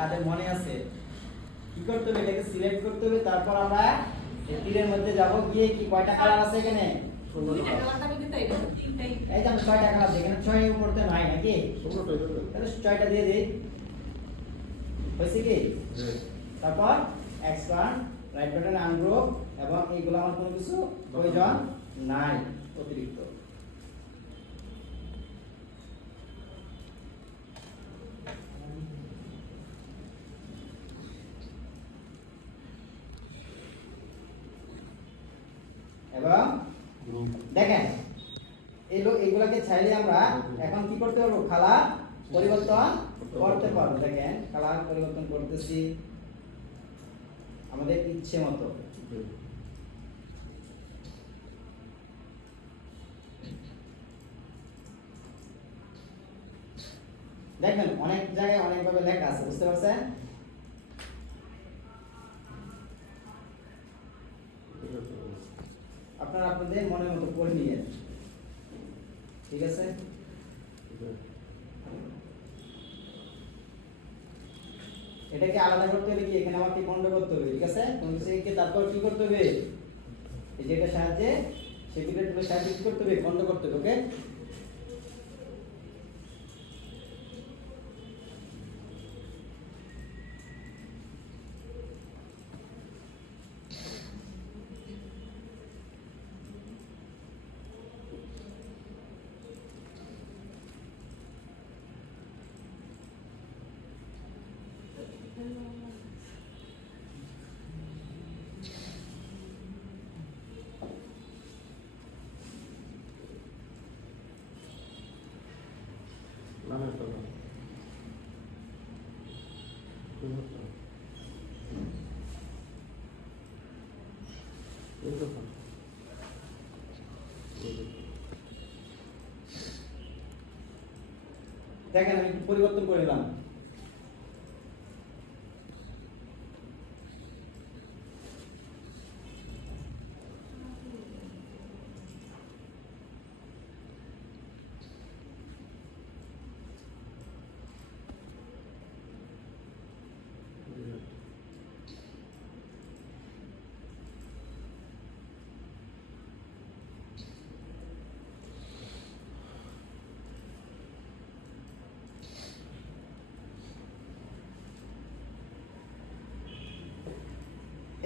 কাদের মনে আছে কি করতে হবে এটাকে সিলেক্ট করতে হবে তারপর আমরা এই তীরের মধ্যে যাব গিয়ে কি কয়টা কালার আছে এখানে 16টা কালারটা আমি দিতে এটা তিনটাই এই যে আমরা 6টা কালার এখানে 6 এর উপরতে নাই নাকি 16টাই দেব তাহলে 6টা দিয়ে দেই হইছে কি তারপর x1 রাইট বাটনে আনগ্রুপ এবং এইগুলো আমার কোনো কিছু প্রয়োজন নাই অতিরিক্ত এবং দেখেন এইগুলোকে চাইলে আমরা এখন কি করতে পারবো কালার পরিবর্তন করতে পারবো দেখেন কালার পরিবর্তন করতেছি আমাদের ইচ্ছে মতো দেখেন অনেক জায়গায় অনেকভাবে লেখা আছে বুঝতে পারছেন আপনারা আপনাদের মনের মতো করে নিয়েন ঠিক আছে এটাকে আলাদা করতে হবে কি এখানে আমাকে বন্ধ করতে হবে ঠিক আছে কোন কিছুকে তারপর কি করতে হবে এই যে এটা সাহায্যে সেগুলো তুমি সাহায্য কি করতে হবে বন্ধ করতে হবে ওকে দেখেন আমি একটু পরিবর্তন করে দিলাম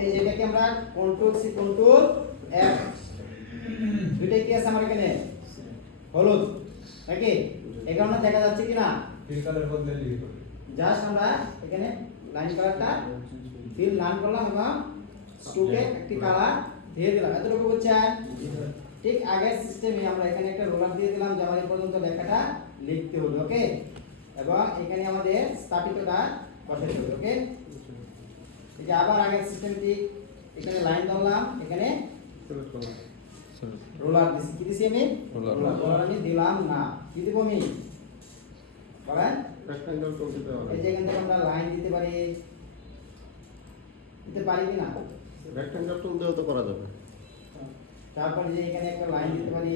এই যেটাকে আমরা কন্ট্রোল সি কন্ট্রোল এফ দুইটাই কি আছে আমার এখানে হলুদ নাকি এই কারণে দেখা যাচ্ছে কি না ফিল কালার বদলে লিখো জাস্ট আমরা এখানে লাইন কালারটা ফিল লাল করলাম এবং স্ট্রোকে একটি কালার দিয়ে দিলাম এতটুকু বুঝছেন ঠিক আগের সিস্টেমে আমরা এখানে একটা রোলার দিয়ে দিলাম যে আমাদের পর্যন্ত লেখাটা লিখতে হবে ওকে এবং এখানে আমাদের স্থাপিতটা বসাতে হবে ওকে এই যে আবার আগের সিস্টেমটি এখানে লাইন ধরলাম এখানে রোলার দিছি কি দিছি আমি রোলার আমি দিলাম না কি দেব আমি বলেন রেক্ট্যাঙ্গেল টুল দিতে হবে এই যে এখান থেকে আমরা লাইন দিতে পারি কি না রেক্ট্যাঙ্গেল টুল দিয়েও তো করা যাবে তারপর যে এখানে একটা লাইন দিতে পারি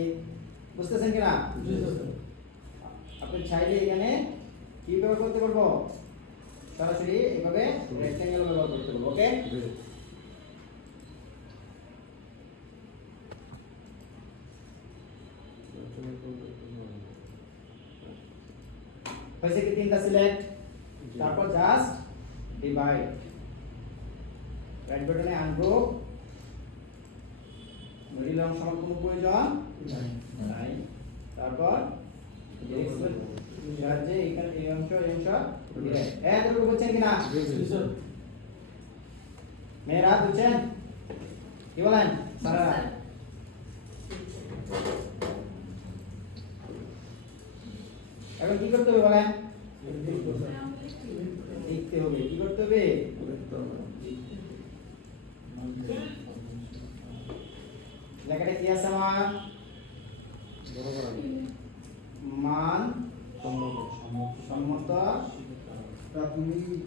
বুঝতেছেন কি না জি স্যার আপনি চাইলে এখানে কি ব্যবহার করতে পারবো সরাসরি এইভাবে রেক্ট্যাঙ্গেল ব্যবহার করতে পারবো ওকে হয়েছে কি তিনটা সিলেক্ট তারপর জাস্ট ডিভাইড রাইট বাটনে আনগ্রুপ মিডল অংশ আমার কোনো প্রয়োজন নাই তারপর সাহায্যে এখানে এই অংশ এতটুকু বুঝছেন কিনা মেয়েরা বুঝছেন কি বলেন স্যারা এখন কি করতে হবে বলেন লিখতে হবে কি করতে হবে লেখাটা কি আছে আমার মান সম্মত প্রাথমিক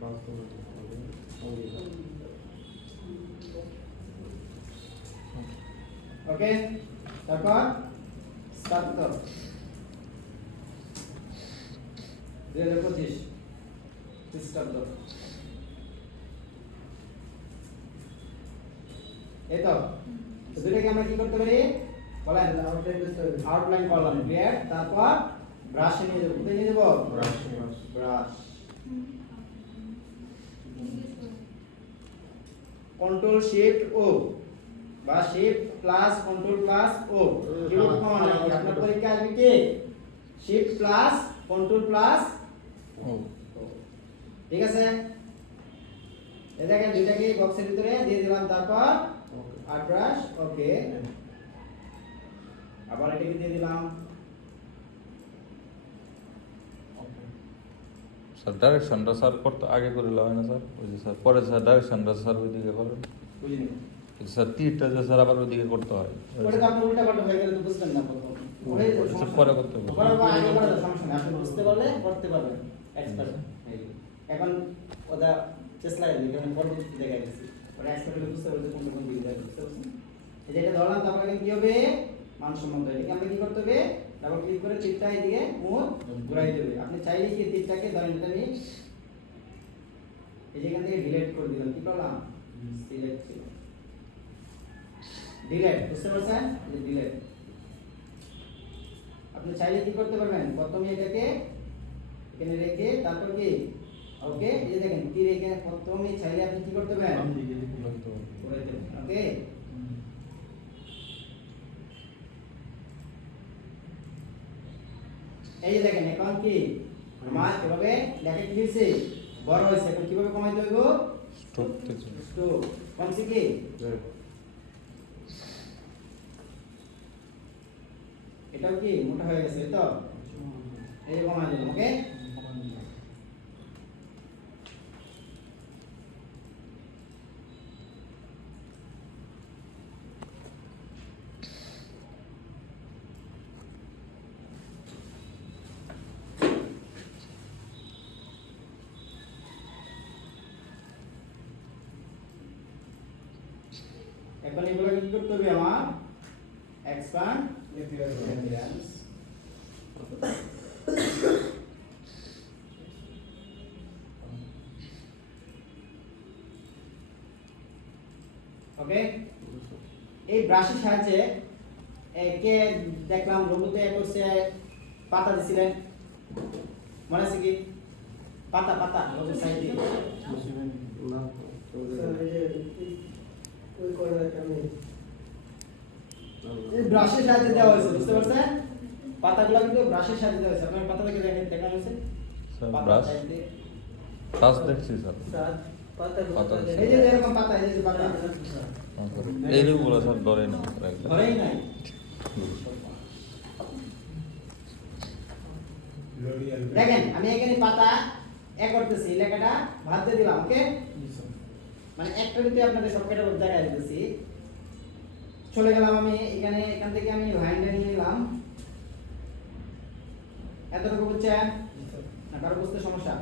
বাস্তবে ওকে, তারপর স্টার্ট কর 2025 স্টার্ট কর। এই তো দুটোকে আমরা কি করতে পারি বলেন, আউটলাইন করলাম ক্লিয়ার। তারপর ব্রাশে নিয়ে যাবো, কোথায় নিয়ে যাবো? ব্রাশ কন্ট্রোল শিফট ও বা শিফট প্লাস কন্ট্রোল প্লাস ও কিবোর্ড কমান্ড নাকি আপনার পরীক্ষা আসবে কি শিফট প্লাস কন্ট্রোল প্লাস ও, ঠিক আছে। এই দেখেন দুইটাকে বক্সের ভিতরে দিয়ে দিলাম। তারপর আর ব্রাশ ওকে, আবার এটাকে দিয়ে দিলাম। স্যার ডাইরেকশনটা স্যার করতে আগে করে হয় না স্যার, ওই যে স্যার পরে স্যার ডাইরেকশনটা স্যার ওইদিকে করেন, বুঝিনি কিন্তু স্যার তীরটা যে স্যার আবার ওইদিকে করতে হয়, ওটা তো আপনি উল্টা পাল্টা হয়ে গেলে তো বুঝবেন না প্রথম। ওই তো ওটা সমস্যা পরে নেই। করতে হবে। পরে বা আগে করা যায়, সমস্যা নেই। আপনি বুঝতে পারলে করতে পারবেন এক্সপার্ট। এখন ওটা চেষ্টা লাগে কারণ পরবর্তী দেখা গেছে ওটা এক্সপার্ট হলে বুঝতে পারবে কোন কোন দিকে যাবে, বুঝতে পারছেন? এই যে এটা ধরলাম, তারপরে কি হবে মানসম্মত। এটাকে আমরা কি করতে হবে, ডাবল ক্লিক করে তীরটা এদিকে মুভ ঘুরাই দেবে। আপনি চাইলে কি তীরটাকে ধরেন এটা আমি এই যেখান থেকে ডিলিট করে দিলাম, কি করলাম সিলেক্ট ছিল ডিলিট, বুঝতে পারছেন? ডিলিট আপনি চাইলে কি করতে পারবেন, প্রথমে এটাকে এখানে রেখে তারপর কি ওকে, এই যে দেখেন তীর এখানে প্রথমে চাইলে আপনি কি করতে পারবেন ঘুরাই দেবেন। ওকে, এই যে দেখেন এখন কি আমার এভাবে লেখা কি হয়েছে বড় হয়েছে। এখন কিভাবে কমাইতে হইব, স্ট্রোক থেকে তো কমছে কি এটাও কি মোটা হয়ে গেছে তো, এই যে কমাই দিলাম। ওকে, এখন এগুলো কি করতে হবে আমার এক্সপ্যান্ড অ্যাপিয়ারেন্স। ওকে, এই ব্রাশের সাহায্যে কে দেখলাম লঘুতে করছে পাতা দিছিলেন, মনে আছে কি পাতা পাতা লঘু সাইড দিয়ে ব্রাশের সাহায্যে দেওয়া হয়েছে, বুঝতে পারছেন? পাতাগুলো কিন্তু ব্রাশের সাহায্যে দেওয়া হয়েছে। আপনার পাতা থেকে দেখেন দেখানো হয়েছে স্যার পাতা ব্রাশ side দিয়ে। ব্রাশ দেখছি স্যার, পাতা এই যে এরকম পাতা, এই যে পাতা এইগুলো স্যার ধরে না স্যার একদম। ধরেই নাই। দেখেন আমি এখানে পাতা এ করতেছি, লেখাটা ভাত দিয়ে দিলাম। ওকে, মানে একটা ভিতরে আপনাদের সব কেটে দেখাই দিতেছি। চলে গেলাম আমি এখানে, এখান থেকে আমি লাইনটা নিয়ে নিলাম। এতটুকু বুঝছেন না? কারো বুঝতে সমস্যা?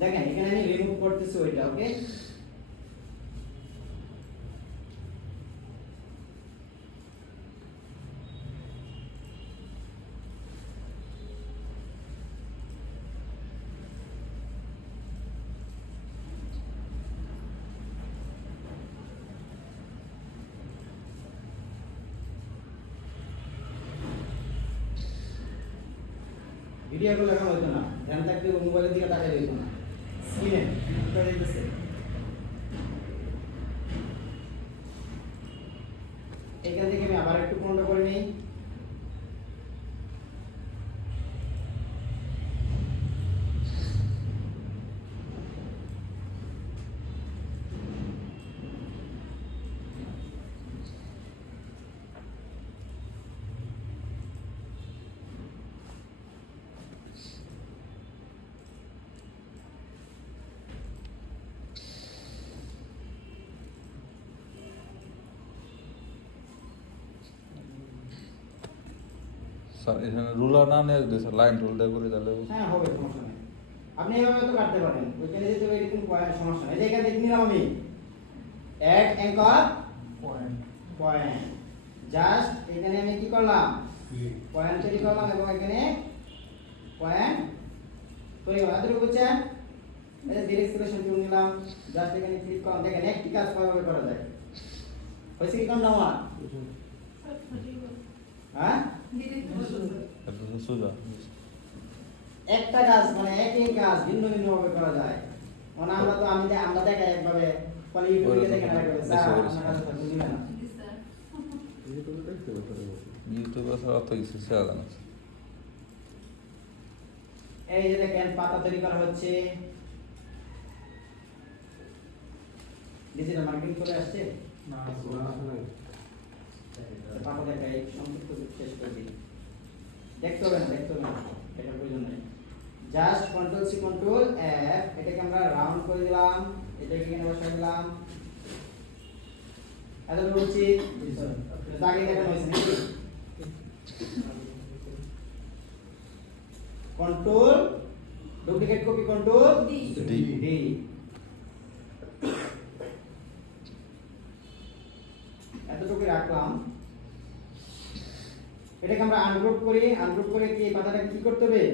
দেখেন এখানে আমি রিমুভ করতেছি ওইটা। ওকে, ভিডিও গুলো লেখা হইতো না, ধ্যান থাকতে মোবাইলের দিকে তাকাই হইতো না, স্ক্রিনে উঠে যাইতেছে। এখান থেকে আমি আবার একটু পূর্ণ করে নিই। স্যার এখানে রুলার না নিয়ে যদি স্যার লাইন রুল দিয়ে করে তাহলে হ্যাঁ হবে, সমস্যা নেই। আপনি এভাবে তো কাটতে পারেন, ওইখানে যেতে এরকম পয়েন্ট সমস্যা নেই। এই যে এখানে দেখে নিলাম আমি অ্যাড অ্যাঙ্কর পয়েন্ট, জাস্ট এখানে আমি কি করলাম, পয়েন্ট তৈরি করলাম এবং এখানে পয়েন্ট তৈরি করলাম। এতটুকু বুঝছেন? এই যে ডিরেক্ট সিলেকশন টুল নিলাম, জাস্ট এখানে ক্লিক করলাম, দেখেন একটি কাজ কিভাবে করা যায়। হয়েছে কি কোনটা আমার? হ্যাঁ, এটা তো সোজা একটা কাজ মানে একই কাজ ভিন্ন ভিন্ন ভাবে করা যায়। মানে আমরা দেখাই একভাবে, পরে ইউটিউবে দেখেন আরেকভাবে। স্যার আপনার কাছে তো বুঝিনা না। ইউটিউবে দেখতে পারে ইউটিউবে স্যার অত কিছু শেয়ার না এই যে দেখেন পাতা তৈরি করা হচ্ছে, ডিজিটাল মার্কেটিং চলে আসছে। পাতা দেখাই সংক্ষিপ্ত শেষ করে দিই। দেখতে হবে না, এটা প্রয়োজন নেই। Just control C control F, এটাকে আমরা রাউন্ড করে দিলাম, এটাকে এখানে বসাই দিলাম। এত বলছি আগে দেখানো হয়েছে নাকি? Control duplicate copy, control D D. এতটুকু রাখলাম। এটাকে আমরা আনগ্রুপ করি, আনগ্রুপ করে কি পাতাটা কি করতে হবে,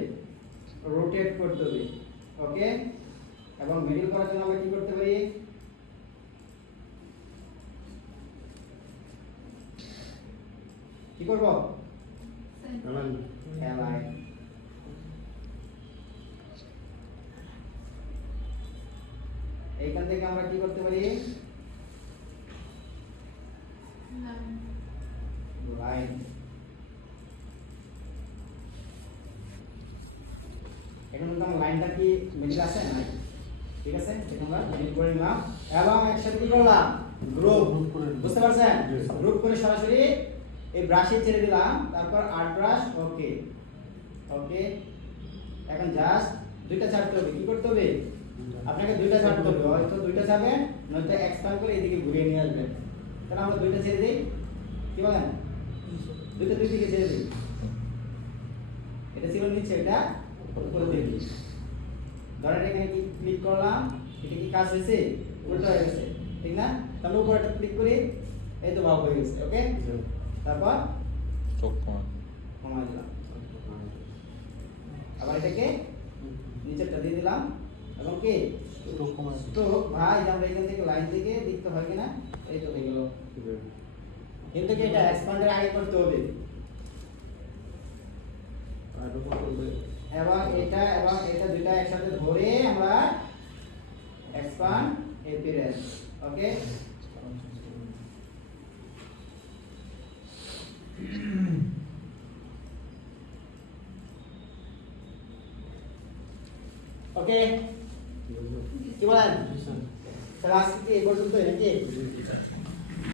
রোটেট করতে হবে। ওকে, এবং মিডল করার জন্য আমরা কি করতে পারি, কি করব, অ্যালাইন। এইখান থেকে আমরা কি করতে পারি, লাইন। এখন কিন্তু আমার লাইনটা কি মিডল আছে না, ঠিক আছে, এটা আমরা মিডল করে নিলাম এবং একসাথে কি করলাম, গ্রুপ। বুঝতে পারছেন? গ্রুপ করে সরাসরি এই ব্রাশে ছেড়ে দিলাম, তারপর আর্ট ব্রাশ। ওকে ওকে, এখন জাস্ট দুইটা ছাড়তে হবে। কি করতে হবে, আপনাকে দুইটা ছাড়তে হবে, হয়তো দুইটা ছাড়বেন, নয়তো এক্সপ্যান্ড করে এদিকে ঘুরিয়ে নিয়ে আসবেন। তাহলে আমরা দুইটা ছেড়ে দিই, কি বলেন, দুইটা দুই দিকে ছেড়ে দিই। এটা ছিল নিচে, এটা উপরে দিয়ে দিই। ধরেন এখানে কি ক্লিক করলাম, এটা কি কাজ হয়েছে, উল্টো হয়ে গেছে, ঠিক না? তাহলে উপরে ক্লিক করি, এই তো ভাব হয়ে গেছে। ওকে, তারপর চোখ কমা কমাই দিলাম, আবার এটাকে নিচেরটা দিয়ে দিলাম এবং কি স্ট্রোক। ভাই আমরা এখান থেকে লাইন থেকে দেখতে হয় কিনা, এই তো হয়ে গেল। কিন্তু কি এটা এক্সপ্যান্ডের আগে করতে হবে, এবং এটা দুইটা একসাথে ধরে আমরা এক্সপ্যান্ড অ্যাপিয়ারেন্স। ওকে, ওকে, কি বলেন? তাহলে আজকে এই পর্যন্তই নাকি?